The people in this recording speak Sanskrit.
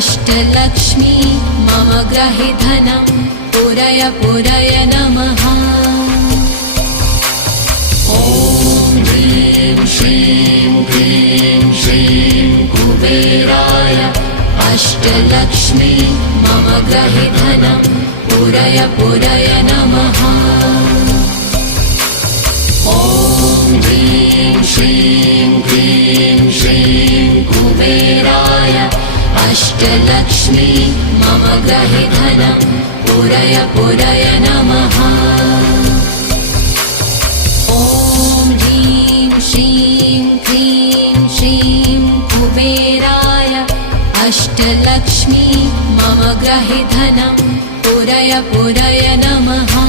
अष्टलक्ष्मी मम ग्रहे धनं पुरय पुरय नमः। ॐ ह्रीं श्रीं क्लीं श्रीं कुबेराय अष्टलक्ष्मी मम ग्रहे धनं पुरय पुरय नमः। ॐ ह्रीं श्रीं क्लीं श्रीं कुबेराय अष्टलक्ष्मी मम ग्रहे धनं पुरय पुरय नमः। ॐ ह्रीं श्रीं क्लीं श्रीं कुबेराय अष्टलक्ष्मी मम ग्रहे धनं पुरय पुरय नमः।